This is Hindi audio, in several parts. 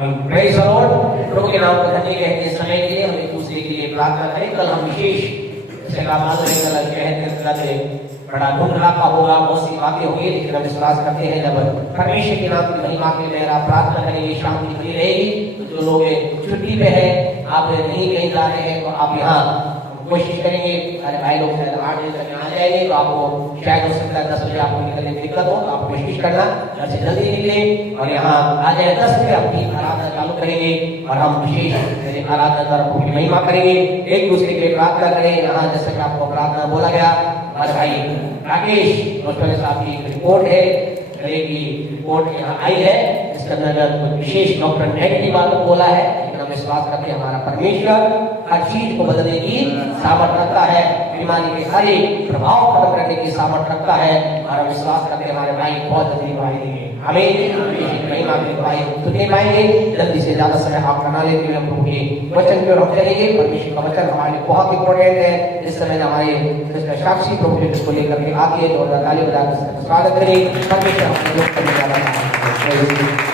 Praise the Lord. प्रभु के नाम को धन्य कहते इस समय के लिए हम एक दूसरे के लिए प्रार्थना करें। कल हम विशेष जैसे बड़ा धूमधाम का होगा, बहुत सी बातें होंगी, लेकिन हम विश्वास करते हैं जब परमेश्वर के नाम की महिमा के लिए प्रार्थना करेंगे, शांति बनी रहेगी। जो लोग छुट्टी पे है, आप नहीं कहीं जा रहे हैं, तो आप यहाँ कोशिश करेंगे। अरे भाई लोग 8 बजे तक आ जाएंगे, तो आपको शायद हो सकता है 10 बजे आपको निकलने में दिक्कत हो, तो आप कोशिश करना घर से जल्दी निकले और यहाँ आ जाए। 10 बजे अपनी आराधना चालू करेंगे और हम विशेष आराधना द्वारा प्रभु की महिमा करेंगे, एक दूसरे के लिए प्रार्थना करें। यहाँ जैसे कि आपको प्रार्थना बोला गया, हमारे भाई राकेश साहब की रिपोर्ट है, गले की रिपोर्ट यहाँ आई है, इसके अंदर विशेष डॉक्टर नेगेटिव बात बोला है, लेकिन हम विश्वास करते हैं हमारा परमेश्वर हर चीज को बदलने की सामर्थ रखता है, बीमारी के सारे प्रभाव खत्म करने की सामर्थ रखता है, और विश्वास करते हैं हमारे भाई बहुत जल्दी पाएंगे। हमें महिमा के भाई सुनने पाएंगे। जल्दी से ज्यादा समय आप बना लेते हुए प्रभु के वचन की ओर हम चलेंगे। परमेश्वर का वचन हमारे लिए बहुत इंपॉर्टेंट है। इस समय हमारे साक्षी प्रभु ने इसको लेकर के आगे जोरदार ताली बजाकर स्वागत करें। परमेश्वर हम लोग करने वाला है।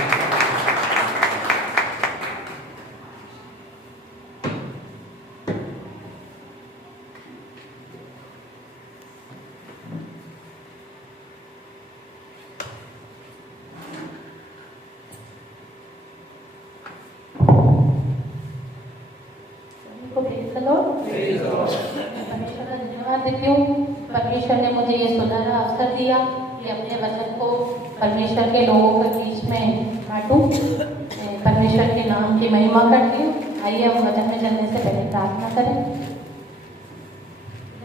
परमेश्वर ने मुझे ये सुनहरा अवसर दिया कि अपने वचन को परमेश्वर के लोगों के बीच में बांटूं। परमेश्वर के नाम की महिमा करती हूँ। आइए हम वचन में चलने से पहले प्रार्थना करें।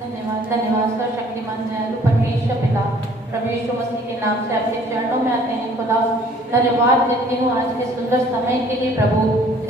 धन्यवाद धन्यवाद सर शक्तिमान दयालु परमेश्वर पिता प्रभु यीशु मसीह के नाम से आपके चरणों में आते हैं। खुदा धन्यवाद देती हूँ आज के सुंदर समय के लिए। प्रभु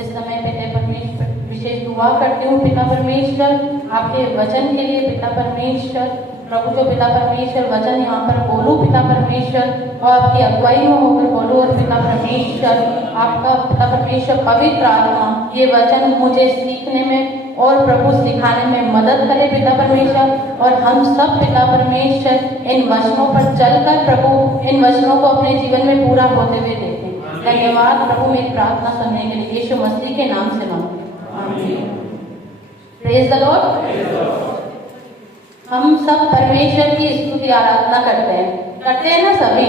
इस समय पिता परमेश्वर विशेष दुआ करती हूँ पिता परमेश्वर आपके वचन के लिए। पिता परमेश्वर प्रभु जो पिता परमेश्वर वचन यहाँ पर बोलूँ पिता परमेश्वर और आपकी अगुवाई में होकर बोलूँ, और पिता परमेश्वर आपका पिता परमेश्वर पवित्र आत्मा ये वचन मुझे सीखने में और प्रभु सिखाने में मदद करे पिता परमेश्वर। और हम सब पिता परमेश्वर इन वचनों पर चलकर प्रभु इन वचनों को अपने जीवन में पूरा होते हुए देखें। धन्यवाद प्रभु मेरी प्रार्थना सुनने के लिए यीशु मसीह के नाम से मांगते हैं। Praise the Lord. हम सब परमेश्वर की स्तुति आराधना करते हैं ना सभी।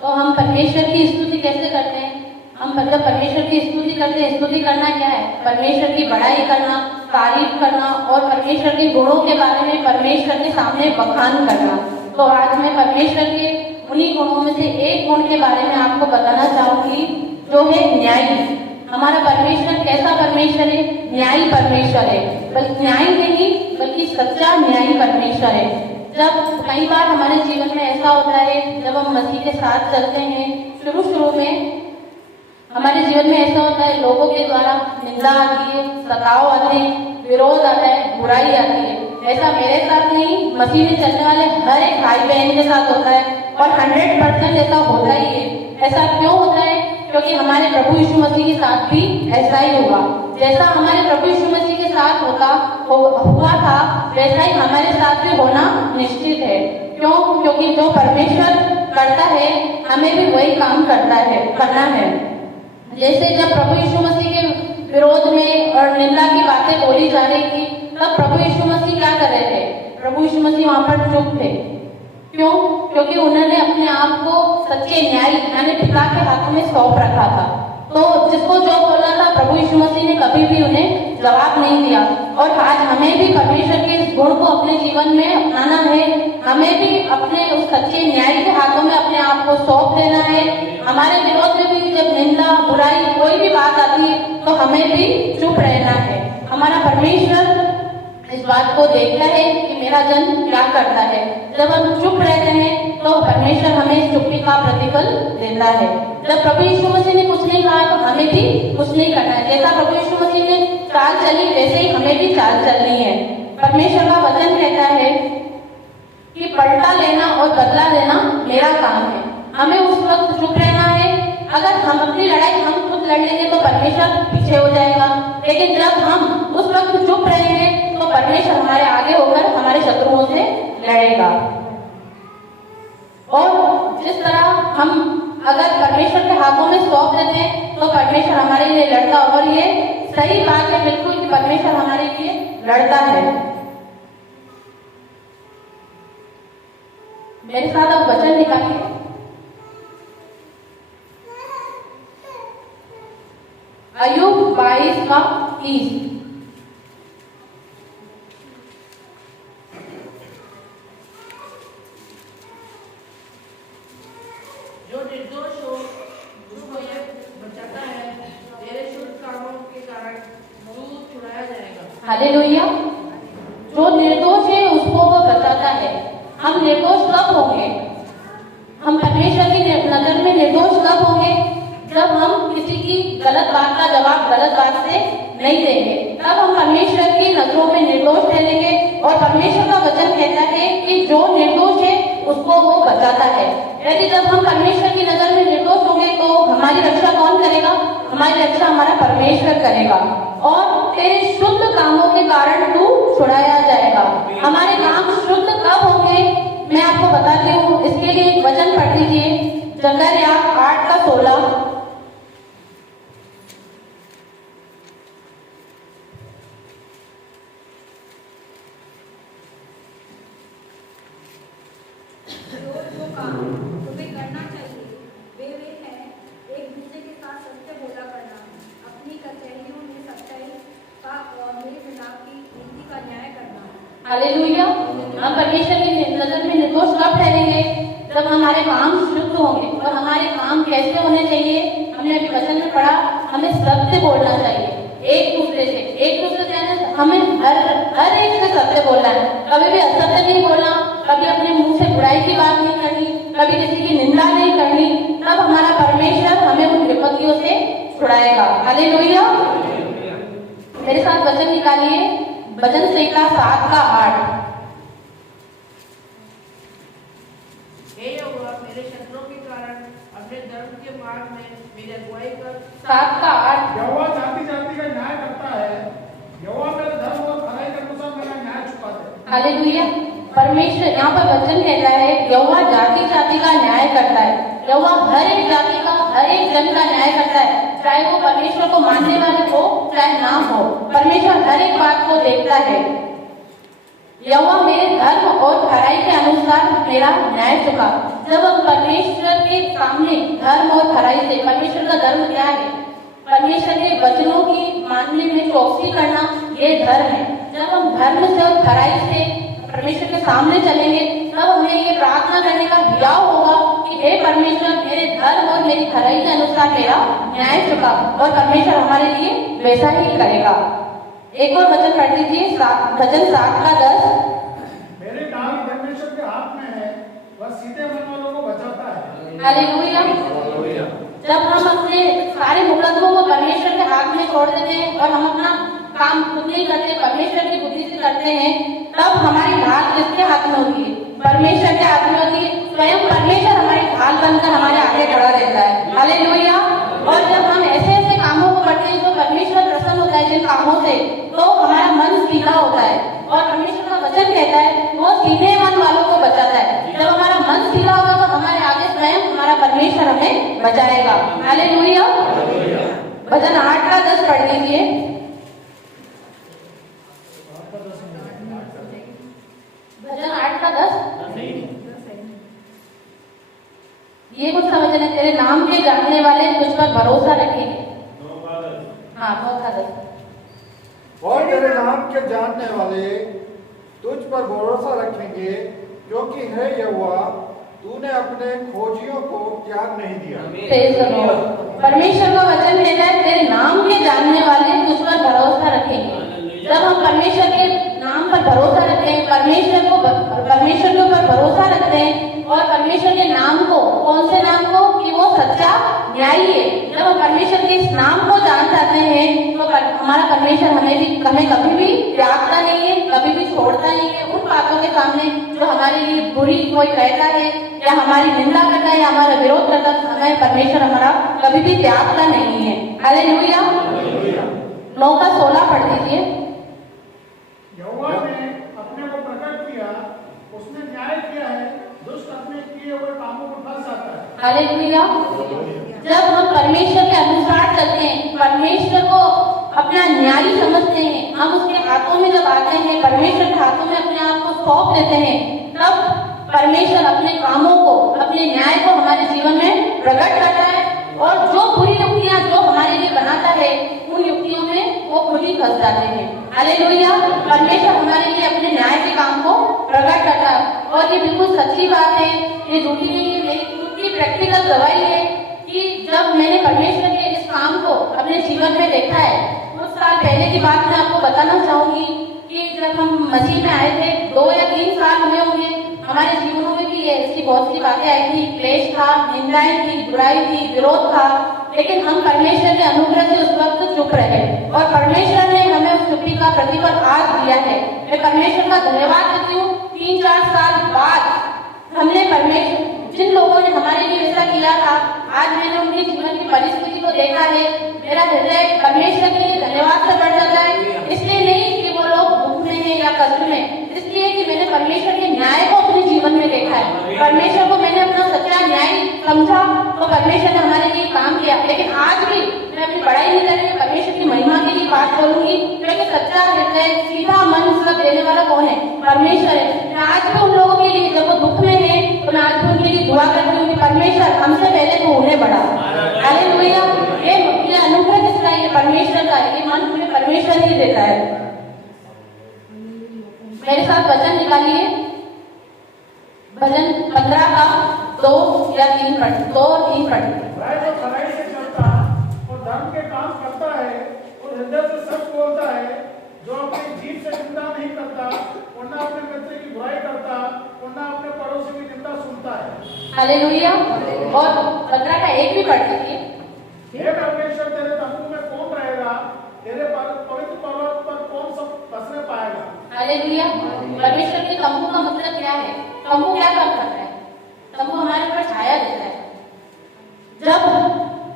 तो हम परमेश्वर की स्तुति कैसे करते हैं? हम मतलब परमेश्वर की स्तुति करते हैं। स्तुति करना क्या है? परमेश्वर की बड़ाई करना, तारीफ करना और परमेश्वर के गुणों के बारे में परमेश्वर के सामने बखान करना। तो आज मैं परमेश्वर के उन्हीं गुणों में से एक गुण के बारे में आपको बताना चाहूंगी, जो है न्यायी। हमारा परमेश्वर कैसा परमेश्वर है? न्यायी परमेश्वर है। बल्कि न्यायी नहीं बल्कि सच्चा न्यायी परमेश्वर है। जब कई बार हमारे जीवन में ऐसा होता है, जब हम मसीह के साथ चलते हैं, शुरू में हमारे जीवन में ऐसा होता है, लोगों के द्वारा निंदा आती है, सताव आते हैं, विरोध आता है, बुराई आती है। ऐसा मेरे साथ नहीं, मसीह में चलने वाले हर एक भाई बहन के साथ होता है और 100% ऐसा होता ही है। ऐसा क्यों होता है? क्योंकि हमारे प्रभु यीशु मसीह के साथ भी ऐसा ही होगा। जैसा हमारे प्रभु यीशु मसीह के साथ हुआ था, वैसा ही हमारे साथ भी होना निश्चित है। क्यों? क्योंकि जो परमेश्वर करता है हमें भी वही काम करना है। जैसे जब प्रभु यीशु मसीह के विरोध में और निंदा की बातें बोली जा रही थी, तब प्रभु यीशु मसीह क्या कर रहे थे? प्रभु यीशु मसीह वहां पर चुप थे। क्यों? क्योंकि उन्होंने अपने आप को सच्चे न्यायी यानी पिता के हाथों में सौंप रखा था। तो जिसको जो बोला था प्रभु यीशु मसीह ने कभी भी उन्हें जवाब नहीं दिया। और आज हमें भी परमेश्वर के इस गुण को अपने जीवन में अपनाना है। हमें भी अपने उस सच्चे न्यायी के हाथों में अपने आप को सौंप देना है। हमारे विरोध में भी जब निंदा बुराई कोई भी बात आती है तो हमें भी चुप रहना है। हमारा परमेश्वर इस बात को देखता है कि मेरा जन क्या करता है। जब हम चुप रहते हैं तो परमेश्वर हमें चुप्पी का प्रतिफल देता है। जब प्रभु यीशु मसीह ने कुछ नहीं कहा तो हमें भी कुछ नहीं करना है। जैसा प्रभु यीशु मसीह ने चाल चली वैसे ही हमें भी चाल चलनी है। परमेश्वर का वचन कहता है कि पलटा लेना और बदला लेना मेरा काम है। हमें उस वक्त चुप रहना है। अगर हम अपनी लड़ाई हम खुद लड़ लेंगे तो परमेश्वर पीछे हो जाएगा, लेकिन जब हम उस वक्त चुप रहेंगे तो परमेश्वर हमारे आगे होकर हमारे शत्रुओं से लड़ेगा। और जिस तरह हम अगर परमेश्वर के हाथों में सौंप देते हैं तो परमेश्वर हमारे लिए लड़ता, और ये सही बात है बिल्कुल कि परमेश्वर हमारे लिए लड़ता है। मेरे साथ अब वचन निकालिए। अय्यूब 22:30। जो निर्दोष हो उसको ये बचाता है, तेरे शुद्ध कामों के कारण तू छुड़ाया जाएगा। हालेलुया। जो निर्दोष है उसको वो बचाता है। हम निर्दोष कब होंगे? हम परमेश्वर की नजर में निर्दोष कब होंगे? जब हम किसी की गलत बात का जवाब गलत बात से नहीं देंगे, तब हम परमेश्वर की नजरों में निर्दोष ठहरेंगे। और परमेश्वर का वचन कहता है कि जो निर्दोष है उसको वो बचाता है। यदि जब हम परमेश्वर की नजर में निर्दोष होंगे तो हमारी रक्षा कौन करेगा? हमारी रक्षा हमारा परमेश्वर करेगा। और तेरे शुद्ध कामों के कारण तू छुड़ाया जाएगा। हमारे काम शुद्ध कब होंगे? मैं आपको बताती हूँ। इसके लिए एक वचन पढ़ लीजिए, जकरया 8:16। जो काम तुम्हें करना चाहिए वे हैं, एक दूसरे के साथ सत्य बोला करना, अपनी कचहरियों में सच्चाई का और मेल मिलाप की नीति का न्याय करना। हालेलुया। हम परमेश्वर की नजर में निर्दोष कब ठहरेंगे? जब हमारे काम शुद्ध होंगे। और हमारे काम कैसे होने चाहिए? हमने अभी वचन में पढ़ा, हमें सत्य बोलना चाहिए एक दूसरे से। एक दूसरे से हमें हर एक से सत्य बोलना है। कभी भी असत्य नहीं बोलना, कभी अपने मुंह से बुराई की बात नहीं करनी, कभी किसी की निंदा नहीं करनी। तब हमारा परमेश्वर हमें उन विपत्तियों से छुड़ाएगा। हालेलुया। मेरे साथ वचन निकालिए, भजन संहिता 7:8। हे यहोवा, मेरे शत्रुओं के कारण अपने धर्म के मार्ग में मेरी अगुवाई कर। 7:8। यहोवा जाति जाति का न्याय करता है, यहोवा मेरे धर्म और भलाई के अनुसार मेरा न्याय छुपाता है। हालेलुया। परमेश्वर यहाँ पर वचन कहता है यहोवा जाति जाति का न्याय करता है। यहोवा हर एक जाति का, हर एक जन का न्याय करता है, चाहे वो परमेश्वर को मानने वाले हो चाहे ना हो। परमेश्वर हर एक बात को देखता है। यहोवा मेरे धर्म और भलाई के अनुसार मेरा न्याय चुका। जब हम परमेश्वर के सामने धर्म और भलाई से, परमेश्वर का धर्म क्या है? परमेश्वर के वचनों की मानने में चौकसी करना, ये धर्म है। जब हम धर्म से और भलाई से परमेश्वर के सामने चलेंगे, तब हमें ये प्रार्थना करने का हियाव होगा कि हे परमेश्वर, मेरे धर्म और मेरी भलाई के अनुसार मेरा न्याय चुका। और परमेश्वर हमारे लिए वैसा ही करेगा। एक और वचन पढ़ लीजिए, भजन 7:10। मेरे नाम परमेश्वर के हाथ में है, वह सीधे मन वालों को बचाता है। हालेलुया। जब हम अपने सारे मुकदमों को परमेश्वर के हाथ में छोड़ देते हैं और हम अपना काम खुद नहीं करते, परमेश्वर की बुद्धि से करते हैं, तब हमारी ढाल किसके हाथ में होती है? परमेश्वर के हाथ में होती है। स्वयं परमेश्वर हमारी ढाल बनकर हमारे आगे खड़ा रहता है। हालेलुया। और जब हम ऐसे ऐसे कामों को करते हैं जो परमेश्वर प्रसन्न होता है जिन कामों से, तो हमारा मन सीधा होता है। और परमेश्वर का वचन कहता है वो सीधे मन वालों को बचाता है। जब हमारा मन सीधा होगा तो हमारे आगे स्वयं हमारा परमेश्वर हमें बचाएगा। हालेलुया। भजन 8:10 पढ़ लीजिए। भजन 8:10। ये कुछ समझना, तेरे नाम के जानने वाले तुझ पर भरोसा रखेंगे। हाँ, 9:10। और तेरे नाम के जानने वाले तुझ पर भरोसा रखेंगे, क्योंकि है यहोवा, तूने अपने खोजियों को त्याग नहीं दिया। Praise the Lord. परमेश्वर का वचन कहता है तेरे नाम के जानने वाले तुझ पर भरोसा रखेंगे। जब हम परमेश्वर के नाम पर भरोसा रखते हैं, परमेश्वर के ऊपर भरोसा रखते हैं, और परमेश्वर के नाम को, कौन से नाम को? कि वो सच्चा न्यायी है। जब हम परमेश्वर के इस नाम को जान जाते हैं तो हमारा परमेश्वर हमें कभी भी त्यागता नहीं है, कभी भी छोड़ता नहीं है। उन बातों के सामने जो हमारे लिए बुरी कोई कहता है या हमारी निंदा करता है या हमारा विरोध करता है, हमें परमेश्वर हमारा कभी भी त्यागता नहीं है। हालेलुया। 9:16 पढ़ दीजिए। यहोवा ने अपने को प्रकट किया, उसने न्याय किया है, दुष्ट अपने किए हुए कामों को फंस जाता है। हालेलुया। जब हम परमेश्वर के अनुसार चलते हैं, परमेश्वर को अपना न्यायी समझते हैं, हम उसके हाथों में जब आते हैं, परमेश्वर के हाथों में अपने आप को सौंप देते हैं, तब परमेश्वर अपने कामों को, अपने न्याय को हमारे जीवन में प्रकट करता है और जो बुरी युक्तियां जो हमारे लिए बनाता है, उन युक्तियों में वो खुद ही फंस जाते हैं। हालेलुया। परमेश्वर हमारे लिए अपने न्याय के काम को प्रकट करता है और ये बिल्कुल सच्ची बात है, ये झूठी नहीं है, मेरी खुद की प्रैक्टिकल गवाही है कि जब मैंने परमेश्वर के इस काम को अपने जीवन में देखा है। कुछ साल पहले की बात मैं आपको बताना चाहूंगी कि जब हम मसीह में आए थे, 2 या 3 साल हुए होंगे, हमारे जीवनों में भी ये ऐसी बहुत सी बातें आई थी, क्लेश था, निंदाएं थी, बुराई थी, विरोध था, लेकिन हम परमेश्वर के अनुग्रह से उस वक्त चुप रहे और परमेश्वर ने हमें उस चुप्पी का प्रतिफल आज दिया है। मैं परमेश्वर का धन्यवाद देती हूँ। 3-4 साल बाद हमने परमेश्वर, जिन लोगों ने हमारे लिए ऐसा किया था, आज मैंने उनके जीवन की परिस्थिति को देखा है, मेरा हृदय परमेश्वर के लिए धन्यवाद से भर जाता है। इसलिए नहीं कि वो लोग दुख में हैं या कष्ट में, इसलिए कि मैंने परमेश्वर के न्याय को अपने जीवन में देखा है, परमेश्वर को मैंने अपना सच्चा न्याय समझा, तो परमेश्वर ने हमारे लिए काम किया। लेकिन आज भी मैं अपनी पढ़ाई नहीं करूंगी, परमेश्वर की महिमा के लिए बात करूंगी, क्योंकि सच्चा हृदय, सीधा मन सब देने वाला कौन है? परमेश्वर है। मैं आज भी उन लोगों के लिए, जब वो दुख में है, तो मैं आज भी उनके लिए दुआ करती हूँ कि परमेश्वर हमसे पहले तो उन्हें बढ़ा। हालेलुया। ये अनुग्रह किसका है? परमेश्वर का। ये मन हमें परमेश्वर ही देता है। मेरे साथ वचन निकालिए, भजन 15 का 2 या 3 पढ़, 2 और 3 पढ़। वह जो खराई से चलता और धर्म के काम करता है और हृदय से सच बोलता है, जो अपनी जीभ से निंदा नहीं करता और न अपने मित्र की बुराई करता और न अपने पड़ोसी की निंदा सुनता है। हालेलुया। और 15 का 1 भी पढ़ दीजिए। हे परमेश्वर, तेरे तंबू में कौन रहेगा? तेरे पवित्र पर्वत पर कौन सब बसने पाएगा? हालेलुया। परमेश्वर के तंबू का मतलब क्या है? तंबू क्या काम करता है? तंबू हमारे ऊपर छाया देता है। जब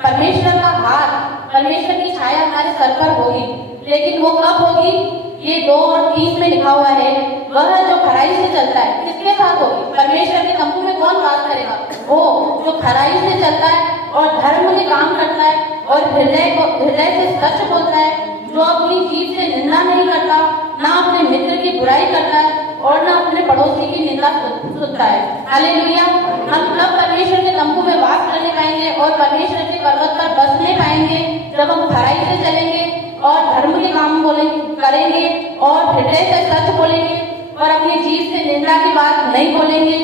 परमेश्वर का हाथ, परमेश्वर की छाया हमारे सर पर होगी, लेकिन वो कब होगी? ये 2 और 3 में लिखा हुआ है, वह जो खराई से चलता है। किसके साथ होगी? परमेश्वर के तंबू में कौन वास करेगा? वो जो खराई से चलता है और धर्म के काम करता है और हृदय से सच बोलता है, जो अपनी जीभ से निंदा नहीं करता, ना अपने मित्र की बुराई करता है और ना अपने पड़ोसी की निंदा सुनता है। हालेलुया। हम तब परमेश्वर के तंबू में वास करने पाएंगे और परमेश्वर के पर्वत पर बसने पाएंगे, जब हम खराई से चलेंगे और धर्म के काम करेंगे और हृदय से सच बोलेंगे और अपनी जीभ से निंदा की बात नहीं बोलेंगे,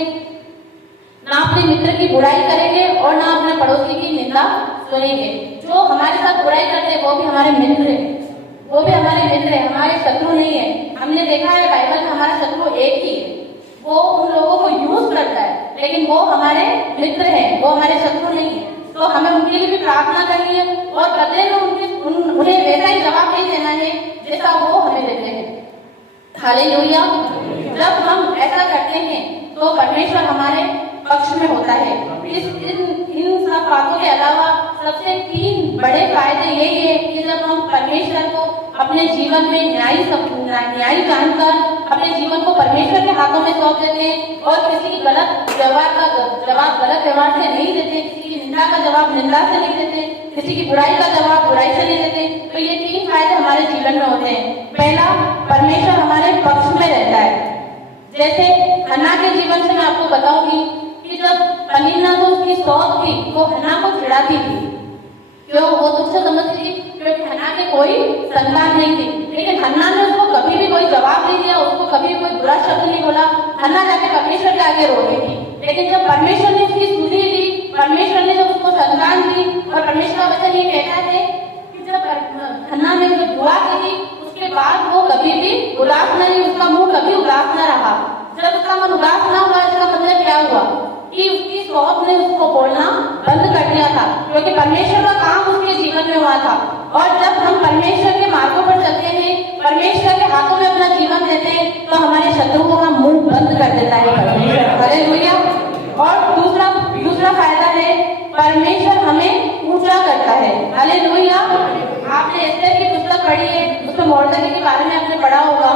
ना अपने मित्र की बुराई करेंगे और ना अपने पड़ोसी की निंदा सुनेंगे। जो हमारे साथ बुराई करते हैं वो भी हमारे मित्र है, वो भी हमारे मित्र है, हमारे शत्रु नहीं है। हमने देखा है बाइबल में हमारा शत्रु एक ही है, वो उन लोगों को यूज करता है, लेकिन वो हमारे मित्र हैं, वो हमारे शत्रु नहीं है। तो हमें उनके लिए भी प्रार्थना करनी है और बदले में उन्हें वैसा ही जवाब नहीं देना है जैसा वो हमें देते हैं। हालेलुया। जब हम ऐसा करते हैं तो परमेश्वर हमारे पक्ष में होता है। इन सब बातों के अलावा सबसे 3 बड़े फायदे यही है कि जब हम परमेश्वर को अपने जीवन में न्यायी जानकर अपने जीवन को परमेश्वर के हाथों में सौंप देते हैं और किसी की गलत व्यवहार का जवाब गलत व्यवहार से नहीं देते, किसी की निंदा का जवाब निंदा से नहीं देते, किसी की बुराई का जवाब बुराई से नहीं देते, तो ये 3 फायदे हमारे जीवन में होते हैं। पहला, परमेश्वर हमारे पक्ष में रहता है। जैसे हन्ना के जीवन से मैं आपको बताऊंगी कि जब पनीना तो उसकी सौत थी, वो हन्ना को चिढ़ाती थी। क्यों? वो तुझसे समझती थी क्योंकि हन्ना के कोई संतान नहीं थी, लेकिन हन्ना ने उसको कभी भी कोई जवाब नहीं दिया, उसको कभी भी कोई बुरा शब्द नहीं बोला। हन्ना जाके परमेश्वर के आगे रो रही थी, लेकिन जब परमेश्वर ने उसकी सुनी ली, परमेश्वर ने जब उसको संतान दी, और परमेश्वर का वचन ये कहता है कि जब हन्ना ने जो दुआ की उसके बाद वो कभी भी उदास नहीं, उसका मुंह कभी उदास न रहा। जब उसका मन उदास न हुआ, इसका मतलब क्या हुआ कि उसकी सौत ने उसको बोलना बंद कर दिया था, क्योंकि परमेश्वर का काम उसके जीवन में हुआ था। और जब हम परमेश्वर के मार्गों पर चलते हैं, परमेश्वर के हाथों में अपना जीवन देते हैं, तो हमारे शत्रुओं का मुंह बंद कर देता है परमेश्वर। हालेलुया। और दूसरा फायदा है, परमेश्वर हमें ऊंचा करता है। हालेलुया। आपने एस्तेर की पुस्तक पढ़ी है, उसमें मोर्दकी के बारे में आपने पढ़ा होगा।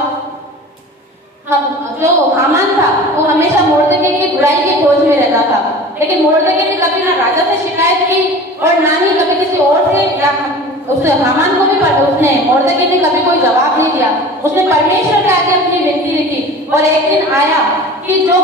जो हामान था वो हमेशा मोर्दकी की बुराई की खोज में रहता था, लेकिन मोर्दके ने कभी ना राजा से शिकायत की और ना ही कभी किसी और से या उसने हामान को भी उसने मोर्दके ने कभी कोई जवाब नहीं दिया। उसने परमेश्वर के आगे अपनी विनती रखी और एक दिन आया कि जो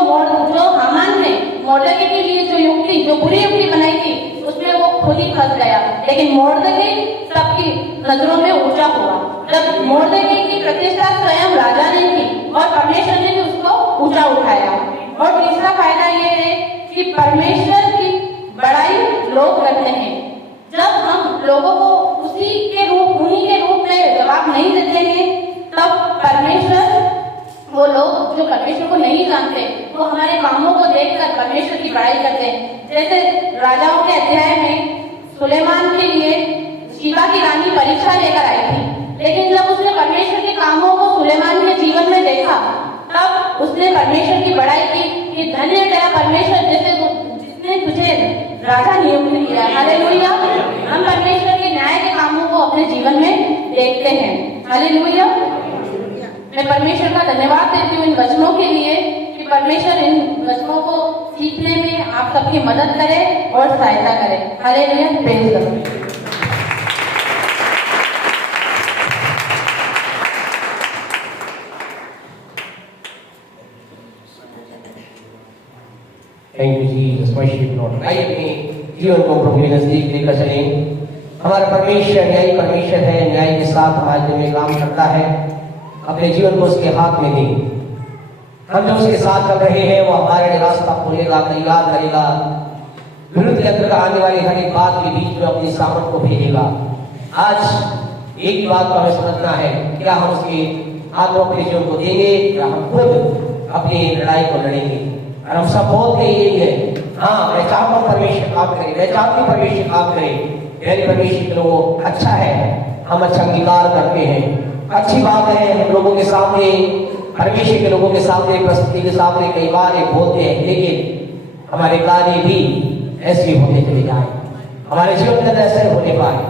हामान ने मोर्दके के लिए जो युक्ति, जो बुरी युक्ति बनाई थी, उसमें वो खुद ही फंस गया। लेकिन मोर्दके सबकी नजरों में ऊंचा हुआ। जब मोर्दके की प्रतिष्ठा स्वयं राजा ने की और परमेश्वर ने भी उसको ऊंचा उठाया। और तीसरा फायदा ये है कि परमेश्वर की बड़ाई लोग करते हैं। जब हम लोगों को उन्हीं के रूप में जवाब नहीं देते हैं, तब परमेश्वर, वो लोग जो परमेश्वर को नहीं जानते, वो हमारे कामों को देखकर परमेश्वर की बड़ाई करते हैं। जैसे राजाओं के अध्याय में सुलेमान के लिए शीबा की रानी परीक्षा लेकर आई थी, लेकिन जब उसने परमेश्वर के कामों को सुलेमान के जीवन में देखा, तब उसने परमेश्वर की बड़ाई की कि धन्य तेरा परमेश्वर जिसने तुझे राजा नियुक्त किया। हालेलुया। हम परमेश्वर के न्याय के कामों को अपने जीवन में देखते हैं। हालेलुया। मैं परमेश्वर का धन्यवाद देती हूँ इन वचनों के लिए कि परमेश्वर इन वचनों को सीखने में आप सबकी मदद करे और सहायता करे। Hallelujah. Praise the Lord. Thank you Jesus, worship Lord. आइए अपने जीवन को प्रभु के नजदीक लेकर चलें। हमारा परमेश्वर न्यायी परमेश्वर है, न्याय के साथ हमारे जीवन में काम करता है। अपने जीवन को उसके हाथ में दें। हम जो उसके साथ चल रहे हैं वो हमारे लिए रास्ता खोलेगा, तैयार करेगा। विरुद्ध यंत्र का आने वाली हर एक बात के बीच में अपनी सामर्थ को भेजेगा। आज एक ही बात को हमें समझना है, क्या हम उसके हाथ में अपने जीवन को देंगे या हम खुद अपनी लड़ाई को लड़ेंगे। और हम सब बोलते यही है, हाँ मैं चाहता हूँ परमेश्वर काम करे, मैं चाहती हूँ परमेश्वर काम करे। मेरे परमेश्वर के लोगों अच्छा है, हम अच्छा अंगीकार करते हैं, अच्छी बात है। हम लोगों के सामने, परमेश्वर के लोगों के सामने, प्रस्तुति के सामने कई बार एक बोलते हैं, लेकिन हमारे कार्य भी ऐसे होते चले जाए, हमारे जीवन के अंदर ऐसे होने पाए।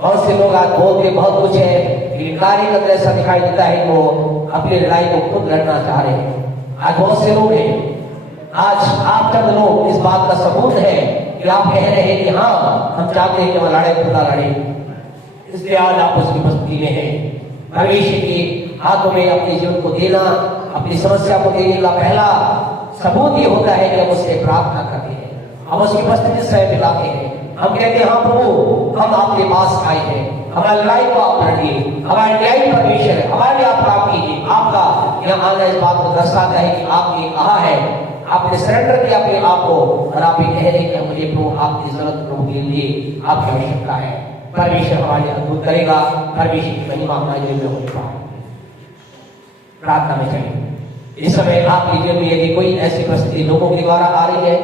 बहुत से लोग आज बोलते बहुत कुछ है, लेकिन कार्य के अंदर ऐसा दिखाई देता है कि वो अपनी लड़ाई को खुद लड़ना चाह रहे हैं। आज बहुत से लोग हैं, आज आप चंद लोग इस बात का सबूत है कि आप कह रहे हैं कि हाँ हम चाहते हैं कि हम लड़ाई खुदा लड़े। इसलिए आज आप उसकी उपस्थिति में हैं। परमेश्वर के हाथों में अपने जीवन को देना, अपनी समस्या को देने का पहला सबूत ये होता है कि हम उससे प्रार्थना करते हैं, हम उसकी उपस्थिति से मिलाते हैं। हम कहते हैं हाँ प्रभु हम आपके पास आए हैं, हमारी लड़ाई को आप लड़िए, हमारे न्यायी परमेश्वर है, हमारे लिए आप काम कीजिए। आपका यहाँ आना इस बात को दर्शाता है कि आपने कहा है, आपने सरेंडर किया अपने आप को और आप ये कह रहे हैं कि मुझे प्रभु आपकी जरूरत प्रभु के लिए आपकी आवश्यकता है। परमेश्वर हमारे अद्भुत करेगा, परमेश्वर की महिमा हमारे जीवन में हो पाए। प्रार्थना में चलें। इस समय आपके जीवन में यदि कोई ऐसी परिस्थिति लोगों के द्वारा आ रही है,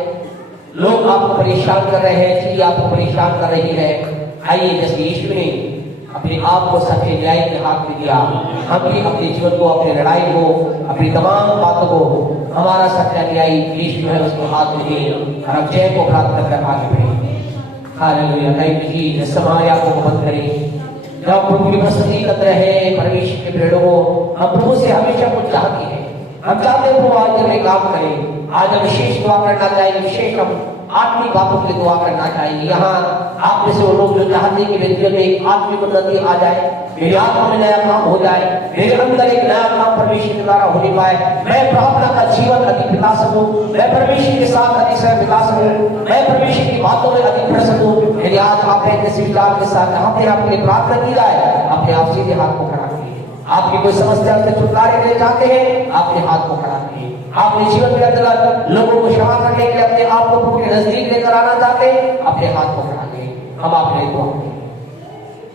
लोग आपको परेशान कर रहे हैं, चीज आपको परेशान कर रही है, आइए जैसे यीशु ने अपने आप को सच्चे न्याय के हाथ में दिया, हम भी अपने जीवन को, अपनी लड़ाई को, अपनी तमाम बातों को हमारा सच्चा न्याय यीशु है उसको हाथ में दिए और हम जय को प्राप्त कर आगे बढ़े। हालेलुया। Thank you Jesus. हमारे आंखों को बंद करें। जब प्रभु की उपस्थिति करते हैं परमेश्वर के पेड़ों को, हम प्रभु से हमेशा कुछ चाहते हैं। हम चाहते हैं प्रभु आज हमें काम करें। आज हम विशेष दुआ करना चाहेंगे, विशेष हम आत्मिक बातों के दुआ करना चाहेंगे। यहाँ आप में से वो लोग जो चाहते हैं कि मेरे जीवन में एक आत्मिक उन्नति आ जाए, मेरी आत्मा में नया काम हो जाए, मेरे अंदर एक नया काम परमेश्वर के द्वारा होने पाए, मैं प्रार्थना का जीवन अधिक बिता सकूं, मैं परमेश्वर के साथ अधिक समय बिता सकूं, मैं परमेश्वर की बातों में अधिक बढ़ सकूं। यदि आज आप ऐसे विचार के साथ चाहते हैं आपके लिए प्रार्थना की जाए, अपने आप सीधे हाथ को खड़ा कीजिए। आपकी कोई समस्या से छुटकारे लेना चाहते हैं, अपने हाथ को खड़ा कीजिए। आपने जीवन के अंदर लोगों को क्षमा करने के लिए अपने आप को प्रभु के नजदीक लेकर आना चाहते हैं, अपने हाथ को खड़ा कीजिए। हम आपने दुआ करें।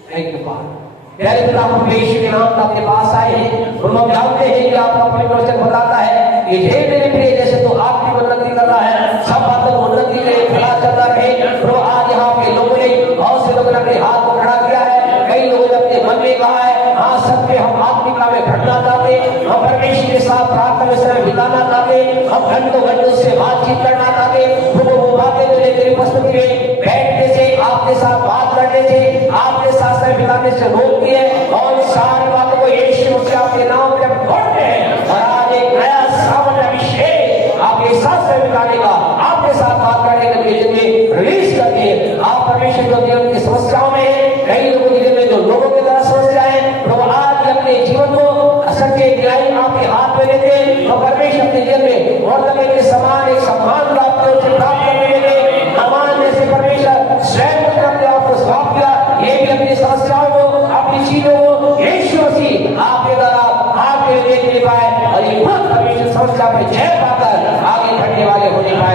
Thank you God. प्यारे पिता हम यीशु के नाम अपने पास आए हैं और हम जानते हैं कि आपका पवित्र वचन बताता है कि हे मेरे प्रिय जैसे तो आपकी उन्नति कर रहा है, सब बातों को उन्नति करे, फला चलता रहे। तो आज यहाँ पे लोगों ने, बहुत से लोगों ने अपने हाथ को खड़ा किया है, कई लोगों ने अपने मन में कहा है हाँ सत्य हम आत्मिकता में घटना चाहते, हम परमेश्वर के साथ प्रार्थना में समय बिताना चाहते, हम घंटों घंटों से बातचीत करना चाहते। वो बातें जो तेरी उपस्थिति में बैठने से, आपके साथ बात करने से, आपके साथ समय बिताने से रोकती है और सारी बातों को यीशु से आपके नाम में खोलते हैं। और आज एक नया सामर्थ्य अभिषेक आपके साथ समय बिताने का, आपके साथ बात करने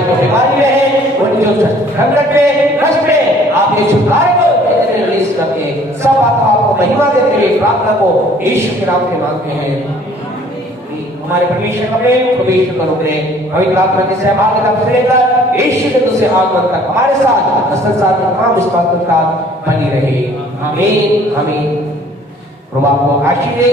हमारे जो बीमारी में है, उनकी जो संकट में, कष्ट में, आप ये छुटकारे को रिलीज करके सब आपको महिमा देते हुए प्रार्थना को यीशु के नाम से मांगते हैं। हमारे परमेश्वर कपड़े प्रवेश करोगे पवित्र आत्मा के सहभागिता से लेकर यीशु के दूसरे आगमन तक हमारे साथ संसार में तमाम विश्वास के साथ बनी रहे। आमीन आमीन। प्रभु आपको आशीष दे।